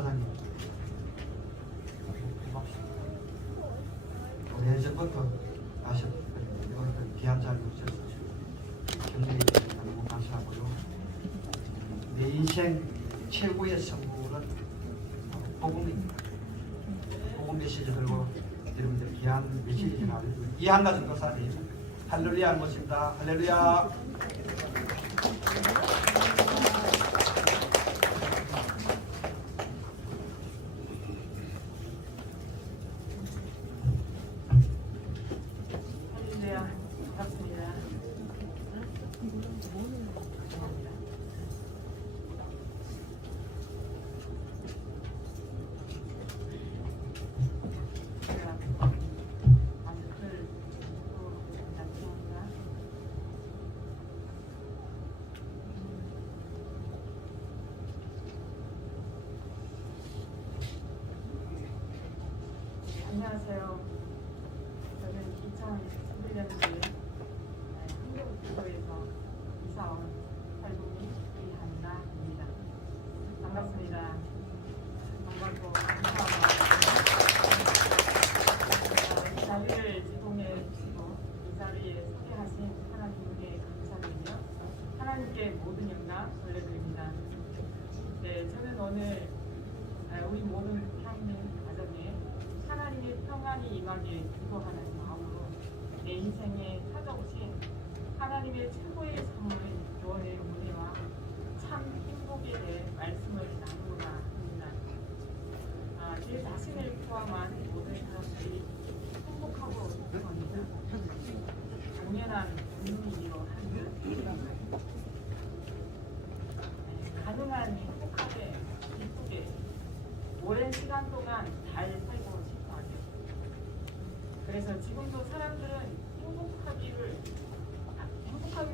이사장님 고맙습니다. 오래전부터 아셨거든요. 이번에 귀한 자리에 오셔서 경례에 너무 감사하고요. 내 인생 최고의 선물은 복음입니다. 복음 메시지 들고 여러분들 귀한 메시지 전하고 이한가 정도 사람이 할렐루야 하는 것입니다. 할렐루야. 반갑습니다. 안녕하세요. 저는 2011년도에 한국교회에서 이사 온 살구미 이한나입니다. 반갑습니다. 반갑고 감사합니다. 이 자리를 제공해 주시고 이 자리에 소개하신 하나님께 감사드리며 하나님께 모든 영광 돌려드립니다. 네, 저는 오늘 우리 모든 향민 가정에 하나님의 평안이 임하길 기도하는 마음으로 내 인생에 찾아오신 하나님의 최고의 선물 교원의 은혜와 참 행복에 대해 말씀을 나누고자 합니다. 제 자신을 포함한 모든 사람들이 행복하고 기뻐합니다. 당연한 본능이기로 한듯 가능한 행복하게 기쁘게 오랜 시간 동안 잘 살고 싶어 하죠. 그래서 지금도 사람들은 행복하기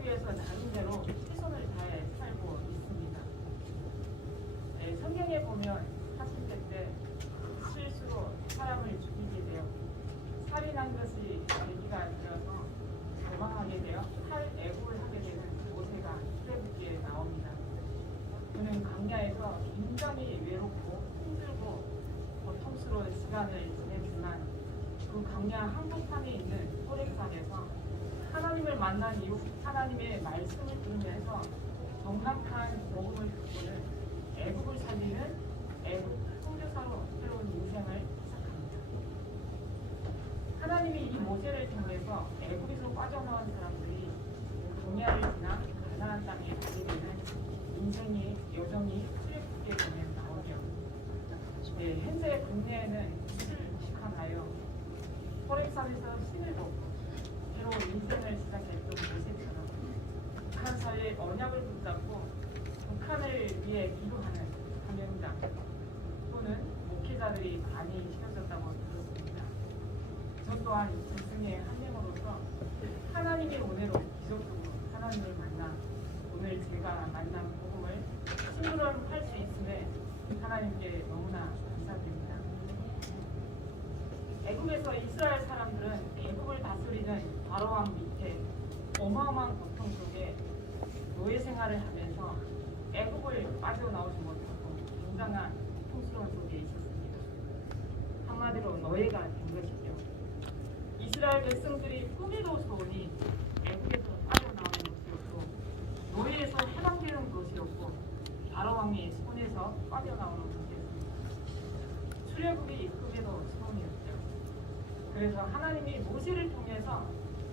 위해서 나름대로 최선을 다해 살고 있습니다. 네, 성경에 보면 사신대 때 실수로 사람을 죽이게 되어 살인한 것이 계기가 되어서 도망하게 되어 탈애국을 하게 되는 모세가 출애굽기에 나옵니다. 그는 광야에서 굉장히 외롭고 힘들고 고통스러운 시간을 지냈지만 그 광야 한복판에 있는 호렙산에서 하나님을 만난 이후 하나님의 말씀을 들으면서 정확한 복음을 듣고는 애국을 살리는 애국 선교사로 새로운 인생을 시작합니다. 하나님이 이 모세를 통해서 애국에서 빠져나온 사람들이 광야를 지나 가나안 땅에 가게 되는 인생의 여정이 출애굽기에 보면 나오죠. 네, 현재 국내에는 빛을 직관하여 호렙산에서 신을 벗고 새로운 인생을 시작했던 모세처럼 북한 사회의 언약을 붙잡고 북한을 위해 기도하는 사명장 또는 목회자들이 많이 시켜졌다고 들었습니다. 저 또한 그 중에 한 명으로서 하나님의 은혜로 기적적으로 하나님을 만나 오늘 제가 만난 복음을 심부름할 수 있음에 하나님께 너무나 감사드립니다. 애국에서 이스라엘 사람들은 애국을 다스리는 바로왕 밑에 어마어마한 고통 속에 노예 생활을 하면서 애국을 빠져나오지 못하고 굉장한 고통스러운 속에 있었습니다. 한마디로 노예가 된 것이죠. 이스라엘 백성들이 꿈에도 소원이 애국에서 빠져나오는 것이었고 노예에서 해방되는 것이었고 바로왕의 손에서 빠져나오는 것이었습니다. 출애굽이 꿈에도 소원이었죠. 그래서 하나님이 모세를 통해서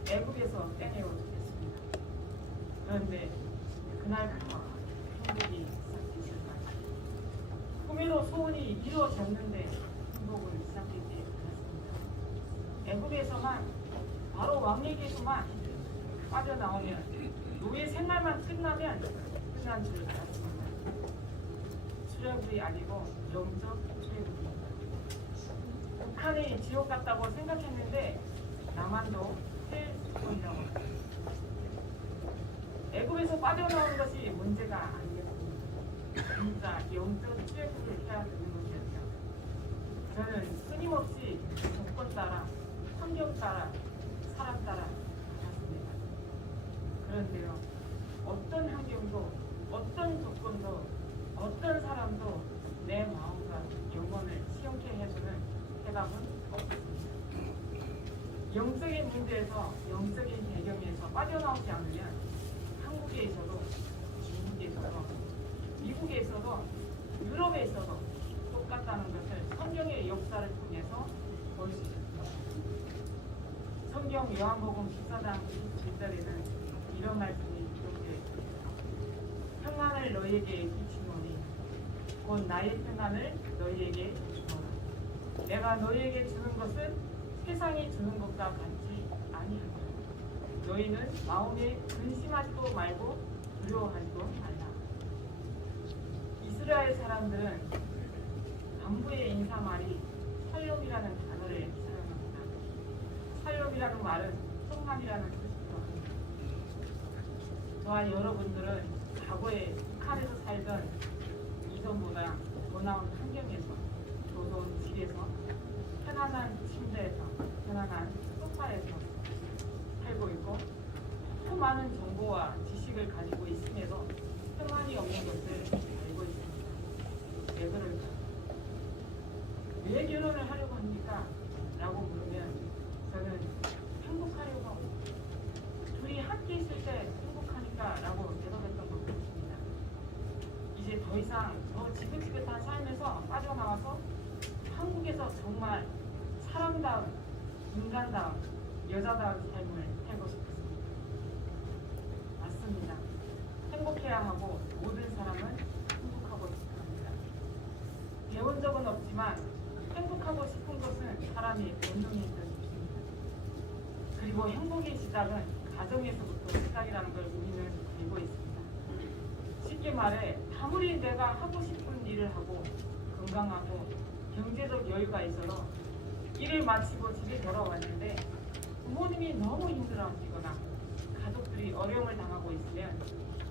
애국에서 떼내어 주겠습니다. 그런데 그날부터 행복이 시작됐을까요? 꿈에도 소원이 이루어졌는데 행복은 시작되지 않았습니다. 애국에서만 바로 왕에게서만 빠져나오면 노예 생활만 끝나면 끝난 줄 알았습니다. 출애굽이 아니고 영적 출애굽입니다. 북한이 지옥 같다고 생각했는데 남한도 헬스톤이라고 애국에서 빠져나오는 것이 문제가 아니겠습니다. 진짜 영적 출애굽을 해야 되는 것이었죠. 저는 끊임없이 조건 따라 환경 따라 사람 따라 살았습니다. 그런데요, 어떤 환경도 어떤 조건도 어떤 사람도 내 마음과 영적인 문제에서 영적인 배경에서 빠져나오지 않으면 한국에 있어도 중국에 있어도 미국에 있어도 유럽에 있어도 똑같다는 것을 성경의 역사를 통해서 볼 수 있습니다. 성경 요한복음 14장 27절에는 이런 말씀이 기록되어 있습니다. 평안을 너희에게 주시노니 곧 나의 평안을 너희에게 주노라. 내가 너희에게 주는 것은 세상이 주는 것과 같지 아니하노라. 너희는 마음에 근심하지도 말고 두려워하지도 말라. 이스라엘 사람들은 간부의 인사말이 살롬이라는 단어를 사용합니다. 살롬이라는 말은 평안이라는 뜻이기도 합니다. 저와 여러분들은 과거에 북한에서 살던 이전보다 더 나은 환경에서 더 좋은 집에서 편안한 침대에서 편안한 소파에서 살고 있고 또 많은 정보와 지식을 가지고 있음에도 평안이 없는 것을 알고 있습니다. 왜 그럴까요? 왜 결혼을 하려고 합니까? 라고 물으면 저는 행복하려고 하고 둘이 함께 있을 때 행복하니까 라고 대답했던 것 같습니다. 이제 더 이상 저 지긋지긋한 삶에서 빠져나와서 한국에서 정말 사람다운, 인간다운, 여자다운 삶을 살고 싶습니다. 맞습니다. 행복해야 하고 모든 사람은 행복하고 싶어 합니다. 배운 적은 없지만 행복하고 싶은 것은 사람의 본능인 듯 싶습니다. 그리고 행복의 시작은 가정에서부터 시작이라는 걸 우리는 알고 있습니다. 쉽게 말해 아무리 내가 하고 싶은 일을 하고 건강하고 경제적 여유가 있어도 일을 마치고 집에 돌아왔는데 부모님이 너무 힘들어하시거나 가족들이 어려움을 당하고 있으면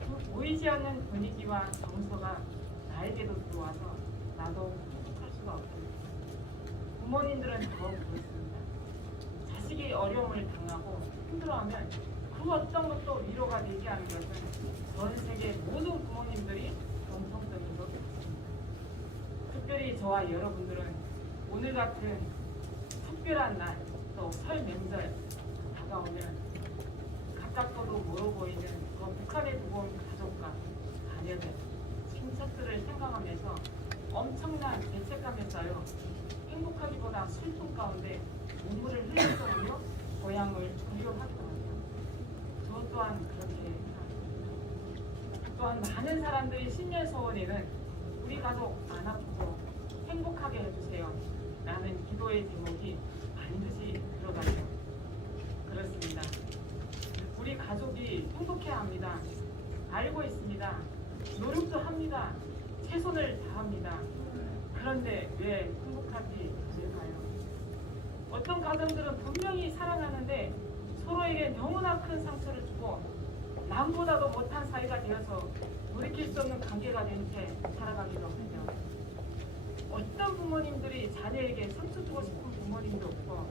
그 보이지 않는 분위기와 정서가 나에게도 들어와서 나도 행복할 수가 없습니다. 부모님들은 더 그렇습니다. 자식이 어려움을 당하고 힘들어하면 그 어떤 것도 위로가 되지 않은 것은 전 세계 모든 부모님들이 공통점인 것 같습니다. 특별히 저와 여러분들은 오늘 같은 특별한 날, 또 설 명절 다가오면 가깝고도 멀어 보이는 그 북한에 두고 온 가족과 자녀들, 친척들을 생각하면서 엄청난 죄책감에 쌓여 행복하기보다 슬픔 가운데 눈물을 흘릴 정도로 고향을 그리워하기도 합니다. 저 또한 그렇게 생각합니다. 또한 많은 사람들이 신년 소원에는 우리 가족 안 아프고 행복하게 해주세요 라는 기도의 제목이 반드시 들어가죠. 그렇습니다. 우리 가족이 행복해야 합니다. 알고 있습니다. 노력도 합니다. 최선을 다합니다. 그런데 왜 행복하지 않을까요? 어떤 가정들은 분명히 사랑하는데 서로에게 너무나 큰 상처를 주고 남보다도 못한 사이가 되어서 돌이킬 수 없는 관계가 된 채 살아가기도 하죠. 어떤 부모님들이 자녀에게 상처 주고 싶은 부모님도 없고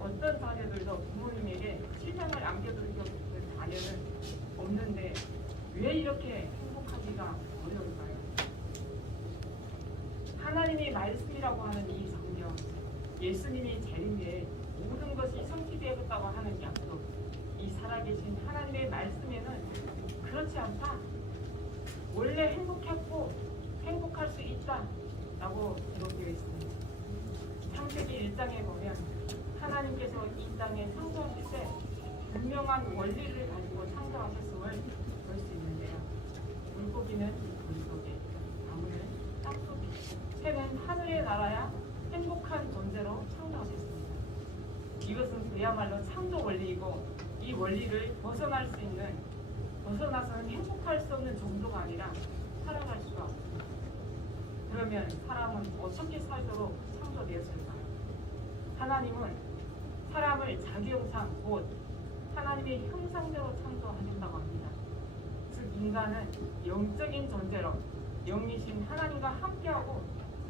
어떤 자녀들도 부모님에게 실망을 안겨드리고 싶은 자녀는 없는데 왜 이렇게 행복하기가 어려울까요? 하나님이 말씀이라고 하는 이 성경, 예수님이 재림에 모든 것이 성취되었다고 하는 약속, 이 살아계신 하나님의 말씀에는 그렇지 않다. 원래 행복했고 행복할 수 있다 라고 기록되어 있습니다. 창세기 1장에 보면 하나님께서 이 땅에 창조하실 때 분명한 원리를 가지고 창조하셨음을 볼 수 있는데요. 물고기는 물속에, 나무는 땅속에, 새는 하늘에 날아야 행복한 존재로 창조하셨습니다. 이것은 그야말로 창조 원리이고 이 원리를 벗어나서는 행복할 수 없는 정도가 아니라 살아갈 수가 없습니다. 그러면 사람은 어떻게 살도록 창조되었을까요? 하나님은 사람을 자기 형상, 곧 하나님의 형상대로 창조하셨다고 합니다. 즉 인간은 영적인 존재로 영이신 하나님과 함께하고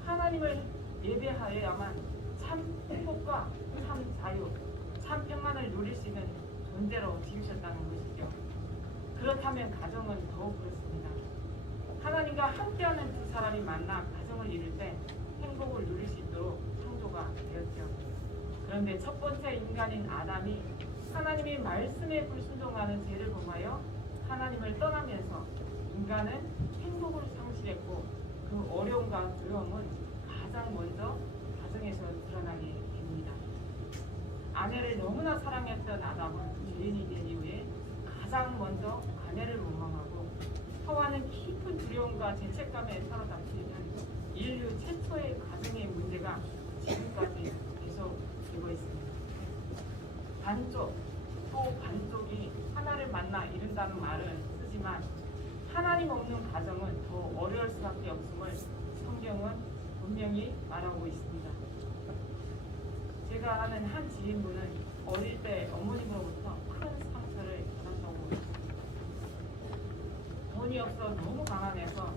하나님을 예배하여야만 참 행복과 참 자유, 참 평안을 누릴 수 있는 존재로 지으셨다는 것이죠. 그렇다면 가정은 더욱 그렇습니다. 하나님과 함께하는 두 사람이 만나 가정을 이룰 때 행복을 누릴 수 있도록 창조가 되었죠. 그런데 첫 번째 인간인 아담이 하나님의 말씀에 불순종하는 죄를 범하여 하나님을 떠나면서 인간은 행복을 상실했고 그 어려움과 두려움은 가장 먼저 가정에서 드러나게 됩니다. 아내를 너무나 사랑했던 아담은 죄인이 된 이후에 가장 먼저 아내를 원망하고 하와는 깊은 두려움과 죄책감에 사로잡히는 인류 최초의 가정의 문제가 지금까지 계속 되고 있습니다. 반쪽 또 반쪽이 하나를 만나 이룬다는 말을 쓰지만 하나님 없는 가정은 더 어려울 수밖에 없음을 성경은 분명히 말하고 있습니다. 제가 아는 한 지인분은 어릴 때 어머님으로부터 큰 상처를 받았다고 했습니다. 돈이 없어 너무 가난해서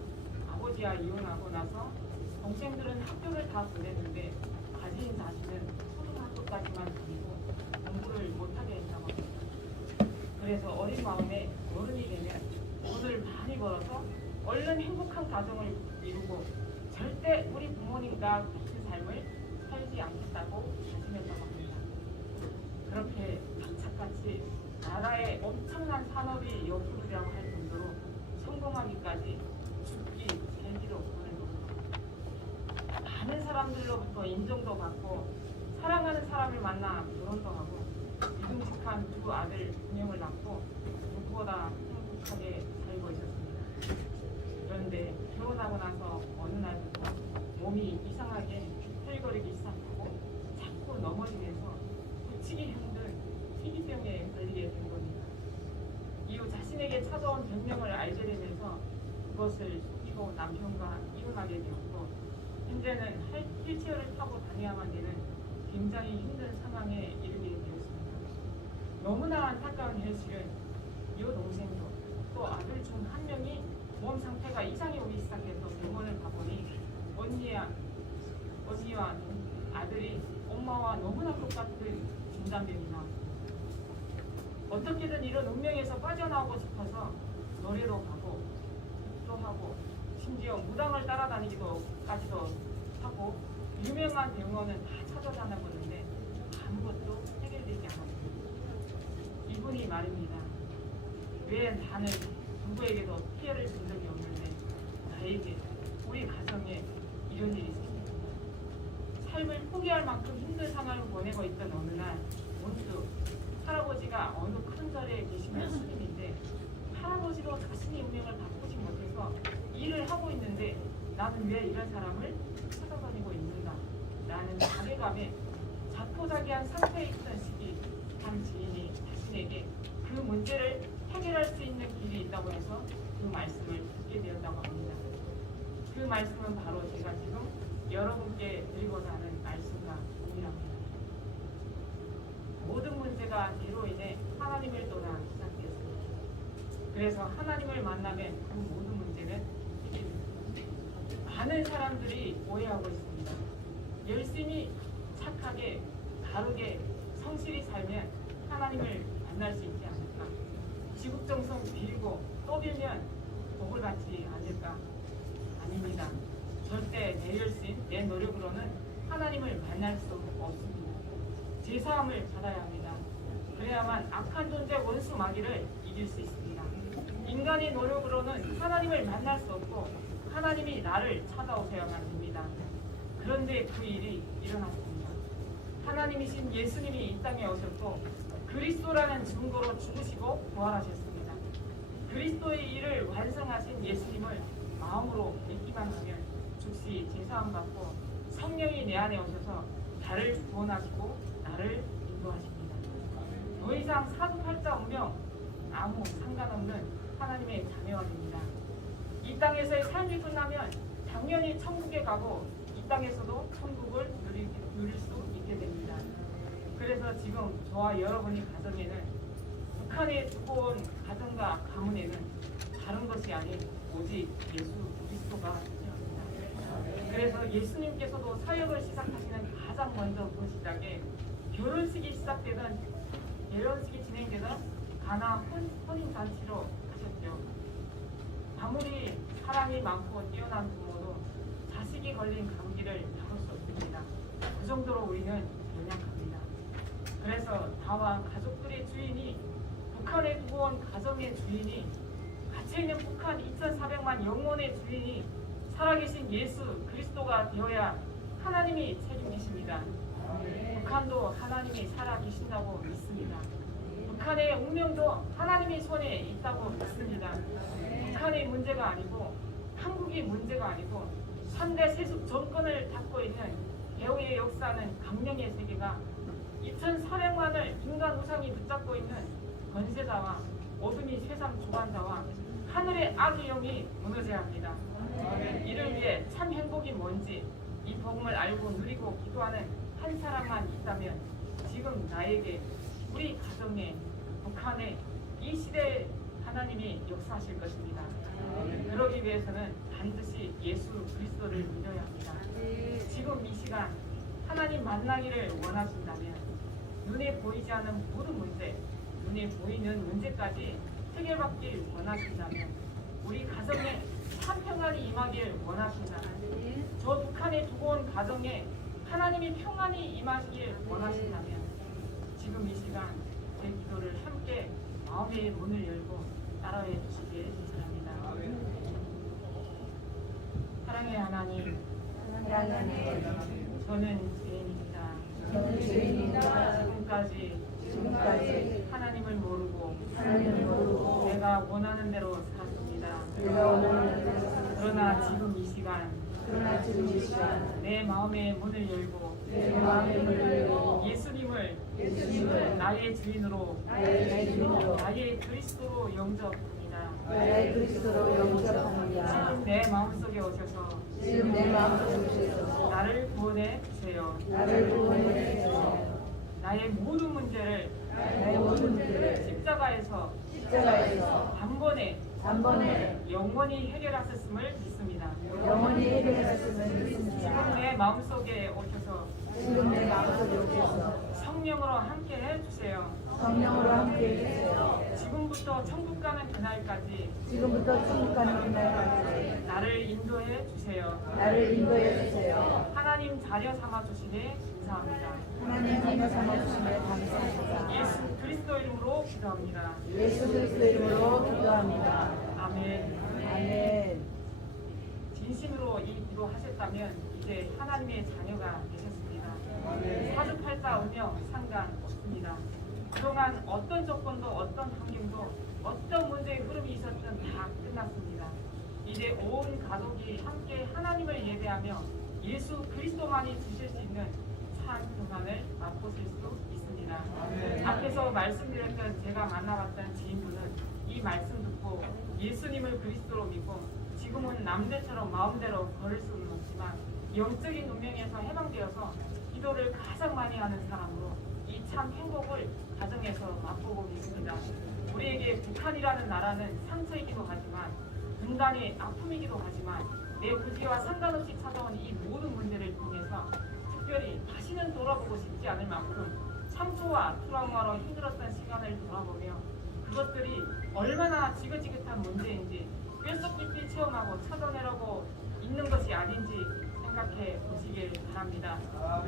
아버지와 이혼하고 나서 동생들은 학교를 다 보냈는데 가진 자신은 초등학교까지만 다니고 공부를 못하게 했다고 합니다. 그래서 어린 마음에 어른이 되면 돈을 많이 벌어서 얼른 행복한 가정을 이루고 절대 우리 부모님과 같은 삶을 살지 않겠다고 다짐했다고 합니다. 그렇게 박착같이 나라의 엄청난 산업이 옆으로라고 할 정도로 성공하기까지 죽기 살기로 보낸 겁니다. 많은 사람들로부터 인정도 받고 사랑하는 사람을 만나 결혼도 하고 믿음직한 두 아들 2명을 낳고 누구보다 행복하게 살고 있었습니다. 그런데 결혼하고 나서 어느 날부터 몸이 이상하게 헬거리기 시작하고 자꾸 넘어지면서 고치기 힘든 희귀병에 걸리게 된 겁니다. 이후 자신에게 찾아온 병명을 알게 되면서 그것을 숨기고 남편과 이혼하게 되었고 현재는 휠체어를 타고 다녀야만 되는 굉장히 힘든 상황에 이르게 되었습니다. 너무나 안타까운 현실은 이 동생도 또 아들 중 한 명이 몸 상태가 이상이 오기 시작해서 병원을 가보니 언니와 아들이 엄마와 너무나 똑같은 진단병이 나왔습니다. 어떻게든 이런 운명에서 빠져나오고 싶어서 노래로 가고 또 하고 심지어 무당을 따라다니기도까지도 하고 유명한 병원은 다 찾아다녀보는데 아무것도 해결되지 않았습니다. 이분이 말입니다. 왜 나는 누구에게도 피해를 준 적이 없는데 나에게 우리 가정에 이런 일이 생깁니다. 삶을 포기할 만큼 힘든 상황을 보내고 있던 어느 날 문득 할아버지가 어느 큰 절에 계시는 스님인데 할아버지도 자신의 운명을 바꾸지 못해서 일을 하고 있는데 나는 왜 이런 사람을 찾아다니고 있는가 라는 자괴감에 자포자기한 상태에 있던 시기 한 지인이 자신에게 그 문제를 해결할 수 있는 길이 있다고 해서 그 말씀을 듣게 되었다고 합니다. 그 말씀은 바로 제가 지금 여러분께 드리고자 하는 말씀과 동일합니다. 모든 문제가 죄로 인해 하나님을 떠나 시작되었습니다. 그래서 하나님을 만나면 그 모든 문제는 해결됩니다. 많은 사람들이 오해하고 있습니다. 열심히 착하게 바르게 성실히 살면 하나님을 만날 수 있지 않을까? 지국정성 빌고 또 빌면 복을 받지 않을까? 아닙니다. 절대 내 열심, 내 노력으로는 하나님을 만날 수 없습니다. 제사함을 받아야 합니다. 그래야만 악한 존재 원수 마귀를 이길 수 있습니다. 인간의 노력으로는 하나님을 만날 수 없고 하나님이 나를 찾아오셔야만 됩니다. 그런데 그 일이 일어났습니다. 하나님이신 예수님이 이 땅에 오셨고 그리스도라는 증거로 죽으시고 부활하셨습니다. 그리스도의 일을 완성하신 예수님을 마음으로 믿기만 하면 즉시 제사함 받고 성령이 내 안에 오셔서 나를 구원하시고 나를 인도하십니다. 더 이상 사주팔자 운명 아무 상관없는 하나님의 자녀가 됩니다. 이 땅에서의 삶이 끝나면 당연히 천국에 가고 이 땅에서도 천국을 누릴 수 있게 됩니다. 그래서 지금 저와 여러분의 가정에는 북한에 두고 온 가정과 가문에는 다른 것이 아닌 오직 예수 그리스도가 필요합니다. 그래서 예수님께서도 사역을 시작하시는 가장 먼저 그 시작에 결혼식이 진행되던 가나 혼인잔치로 하셨죠. 아무리 사랑이 많고 뛰어난 부모도 자식이 걸린 감기를 다룰 수 없습니다. 그 정도로 우리는 연약합니다. 그래서 나와 가족들의 주인이 북한에 두고 온 가정의 주인이 갇혀있는 북한 2,400만 영혼의 주인이 살아계신 예수 그리스도가 되어야 하나님이 책임지십니다. 북한도 하나님이 살아계신다고 믿습니다. 북한의 운명도 하나님의 손에 있다고 믿습니다. 북한의 문제가 아니고 한국의 문제가 아니고 3대 세속 정권을 갖고 있는 배후의 역사는 강령의 세계가 2,400만을 인간 우상이 붙잡고 있는 권세자와 어둠이 세상 주관자와 하늘의 악의 영이 무너져야 합니다. 이를 위해 참 행복이 뭔지 이 복음을 알고 누리고 기도하는 한 사람만 있다면 지금 나에게, 우리 가정에, 북한에 이 시대에 하나님이 역사하실 것입니다. 그러기 위해서는 반드시 예수 그리스도를 믿어야 합니다. 지금 이 시간 하나님 만나기를 원하신다면 눈에 보이지 않는 모든 문제, 눈에 보이는 문제까지 해결받길 원하신다면, 우리 가정에 참 평안이 임하길 원하신다면, 저 북한에 두고 온 가정에 하나님이 평안이 임하시길 원하신다면 지금 이 시간 제 기도를 함께 마음의 문을 열고 따라해 주시길 바랍니다. 사랑의 하나님, 저는 죄인입니다. 지금까지 하나님을 모르고 내가 원하는 대로 살았습니다. 그러나 지금 이 시간 내 마음의 문을 열고 예수님을 나의 주인으로 나의 그리스도로 영접합니다. 지금 내 마음속에 오셔서 나를 구원해 주세요. 나의 모든 문제를 십자가에서 단번에 영원히 해결하셨음을 믿습니다. 지금 내 마음속에 오셔서 성령으로 함께 해주세요. 지금부터 천국 가는 그날까지 나를 인도해 주세요. 하나님 자녀 삼아 주시네 감사합니다. 예수 그리스도 이름으로 기도합니다. 아멘. 진심으로 이 기도하셨다면 이제 하나님의 자녀가 되셨습니다. 사주팔자 운명 상관없습니다. 그동안 어떤 조건도 어떤 환경도 어떤 문제의 흐름이 있었든 다 끝났습니다. 이제 온 가족이 함께 하나님을 예배하며 예수 그리스도만이 주실 수 있는 참 평안을 맛보실 수 있습니다. 앞에서 말씀드렸던 제가 만나봤던 지인분은 이 말씀 듣고 예수님을 그리스도로 믿고 지금은 남들처럼 마음대로 걸을 수는 없지만 영적인 운명에서 해방되어서 기도를 가장 많이 하는 사람으로 이 참 행복을 가정에서 맛보고 있습니다. 우리에게 북한이라는 나라는 상처이기도 하지만 인간의 아픔이기도 하지만 내 부지와 상관없이 찾아온 이 모든 문제를 통해서 특별히 다시는 돌아보고 싶지 않을 만큼 상처와 트라우마로 힘들었던 시간을 돌아보며 그것들이 얼마나 지긋지긋한 문제인지 뼛속 깊이 체험하고 찾아내려고 있는 것이 아닌지 생각해 보시길 바랍니다.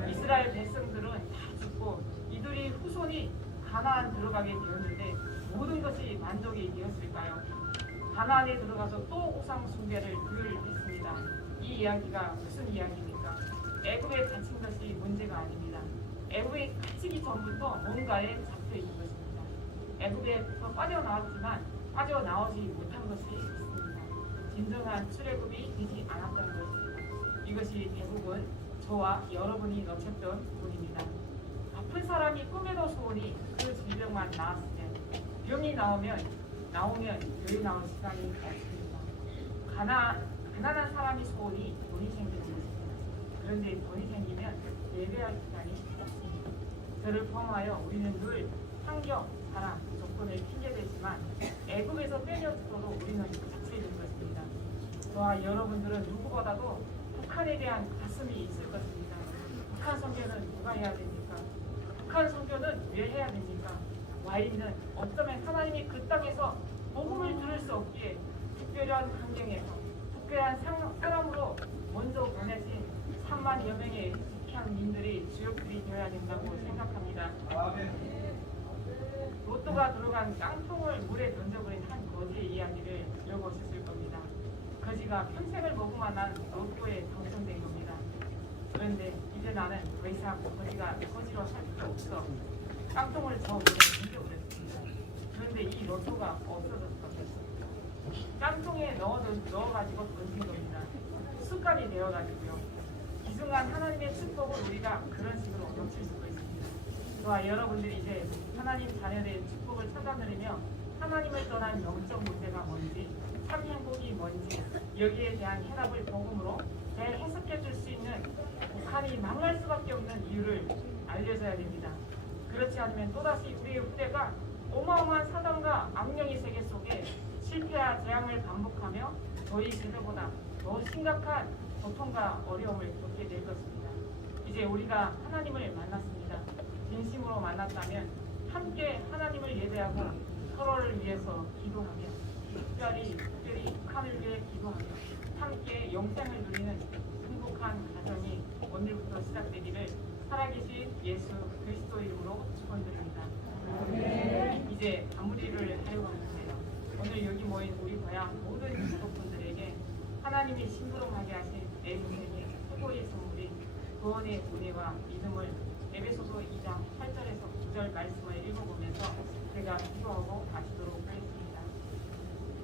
이스라엘 백성들은 다 죽고 이들이 후손이 가나안 들어가게 되었는데 모든 것이 만족이 되었을까요? 가나안에 들어가서 또 우상 숭배를 규율했습니다. 이 이야기가 무슨 이야기입니까? 애굽에 갇힌 것이 문제가 아닙니다. 애굽에 갇히기 전부터 뭔가에 잡혀 있는 것입니다. 애굽에서 빠져나왔지만 빠져나오지 못한 것이 있습니다. 진정한 출애굽이 되지 않았던 것입니다. 이것이 대부분 저와 여러분이 놓쳤던 부분입니다. 아픈 사람이 꿈에도 소원이 그 질병만 나았을 때 병이 나오면 교회 나올 시간이 없습니다. 가난한 사람이 소원이 돈이 생기는 것입니다. 그런데 돈이 생기면 예배할 시간이 없습니다. 저를 포함하여 우리는 늘 환경, 사람, 조건을 핑계대지만 애굽에서 빼려서도 우리는 갇혀 있는 것입니다. 저와 여러분들은 누구보다도 북한에 대한 가슴이 있을 것입니다. 북한 선교는 누가 해야 됩니까? 북한 선교는 왜 해야 됩니까? 와인은 어쩌면 하나님이 그 땅에서 복음을 들을 수 없기에 특별한 환경에서 특별한 사람으로 먼저 보내신 3만여 명의 행복한 민들이 주역들이 되어야 된다고 생각합니다. 로또가 들어간 깡통을 물에 던져버린 한 거지의 이야기를 읽어보셨을 겁니다. 거지가 평생을 먹고만한 로또에 당첨된 겁니다. 그런데 이제 나는 더 이상 거지로 살 필요 없어. 깡통을 저 물에 던져버렸습니다. 그런데 이 로또가 없어졌습니다. 깡통에 넣어가지고 던진 겁니다. 습관이 되어가지고요. 기승한 하나님의 축복을 우리가 그런 식으로 놓칠 수도 있습니다. 저와 여러분들이 이제 하나님 자녀의 축복을 찾아내려면 하나님을 떠난 영적 문제가 뭔지, 참 행복이 뭔지 여기에 대한 해답을 복음으로 재해석해 줄 수 있는 북한이 망할 수밖에 없는 이유를 알려줘야 됩니다. 그렇지 않으면 또다시 우리의 후대가 어마어마한 사단과 악령의 세계 속에 실패와 재앙을 반복하며 저희 세대보다 더 심각한 고통과 어려움을 겪게 될 것입니다. 이제 우리가 하나님을 만났습니다. 진심으로 만났다면 함께 하나님을 예배하고 서로를 위해서 기도하며 특별히 북한을 위해 기도하며 함께 영생을 누리는 행복한 가정이 오늘부터 시작되기를 살아계신 예수 그리스도 이름으로 축원드립니다. 이제 마무리를 하려고 합니다. 오늘 여기 모인 우리 고향 모든 가족분들에게 하나님이 심부름하게 하신 내 인생의 최고의 선물인 구원의 은혜와 믿음을 에베소서 2장 8절에서 9절 말씀을 읽어보면서 제가 기도하고 마치도록 하겠습니다.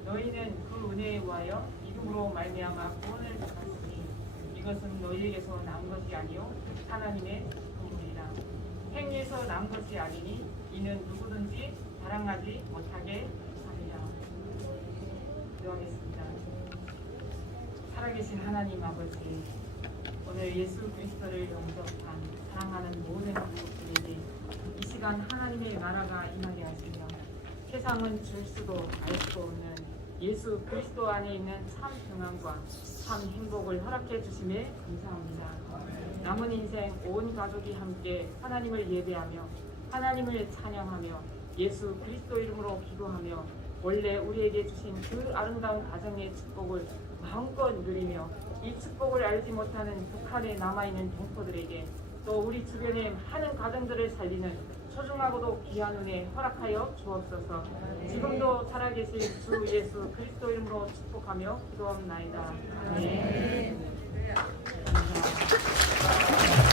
너희는 그 은혜에 의하여 믿음으로 말미암아 구원을 받았으니 이것은 너희에게서 난 것이 아니요 하나님의 선물이라. 행위에서 난 것이 아니니 이는 누구든지 자랑하지 못하게 합니다. 기도하겠습니다. 살아계신 하나님 아버지, 오늘 예수 그리스도를 영접한 사랑하는 모든 가족들에게 이 시간 하나님의 나라가 임하게 하시며 세상은 줄 수도 알 수도 없는 예수 그리스도 안에 있는 참 평안과 참 행복을 허락해 주심에 감사합니다. 남은 인생 온 가족이 함께 하나님을 예배하며 하나님을 찬양하며 예수 그리스도 이름으로 기도하며 원래 우리에게 주신 그 아름다운 가정의 축복을 마음껏 누리며 이 축복을 알지 못하는 북한에 남아있는 동포들에게 또 우리 주변의 많은 가정들을 살리는 소중하고도 귀한 은혜 허락하여 주옵소서. 지금도 살아계신 주 예수 그리스도 이름으로 축복하며 기도합나이다. 아멘. 감사합니다.